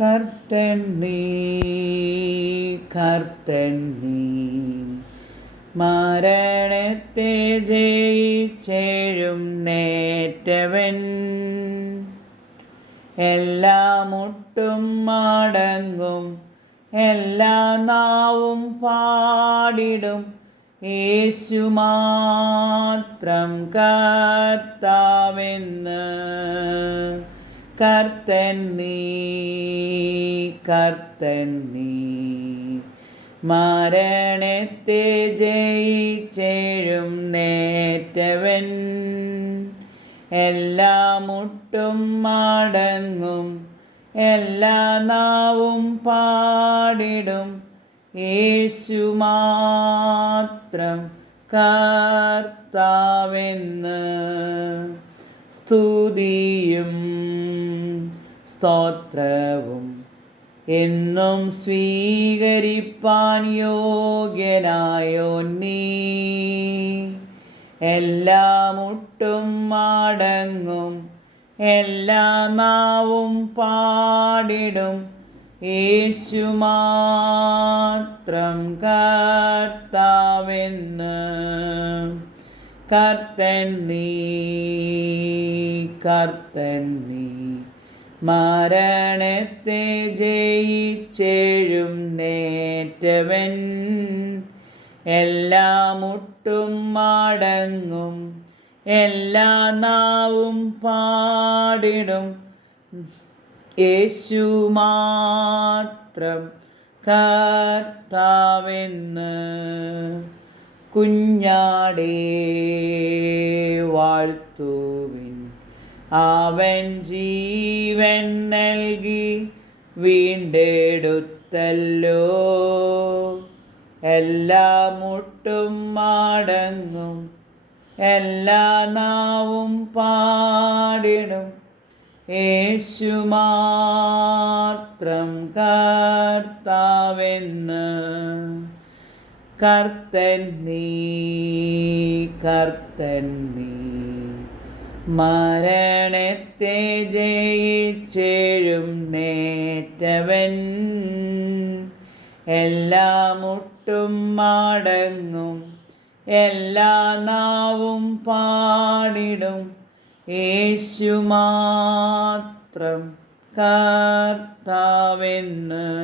കർത്തൻ നീ മരണത്തെ ജയിച്ചേഴും നേറ്റവൻ. എല്ലാ മുട്ടും മടങ്ങും എല്ലാ നാവും പാടിടും. യേശു മാത്രം കർത്താവെന്ന്. കർത്തൻ നീ കർത്തൻ നീ. മരണത്തെ ജയിച്ചേഴും നേറ്റവൻ. എല്ലാ മുട്ടും മടങ്ങും എല്ലാ നാവും പാടിടും. യേശു മാത്രം കർത്താവെന്ന് സ്തുതിയും സ്തോത്രവും. എന്നും സ്വീകരിപ്പാൻ യോഗ്യനായോ നീ? എല്ലാ മുട്ടും മടങ്ങും എല്ലാ നാവും പാടിടും. യേശു മാത്രം കർത്താവെന്ന് കർത്തൻ നീ കർത്തൻ നീ. മരണത്തെ ജയിച്ചെഴും നേറ്റവൻ. എല്ലാ മുട്ടും മടങ്ങും എല്ലാ നാവും പാടിടും. യേശു മാത്രം കർത്താവെന്ന് കുഞ്ഞാടേ വാഴ്ത്തുവിൻ. അവൻ ജീവൻ നൽകി വീണ്ടെടുത്തല്ലോ. എല്ലാ മുട്ടും മാടങ്ങും. എല്ലാ നാവും പാടിടും. യേശു മാത്രം കർത്താവെന്ന്. കർത്തൻ നീ കർത്തൻ നീ. മരണത്തെ ജയിച്ചെഴും നേറ്റവൻ. എല്ലാ മുട്ടും മടങ്ങും എല്ലാ നാവും പാടിടും. യേശു മാത്രം കർത്താവെന്ന്.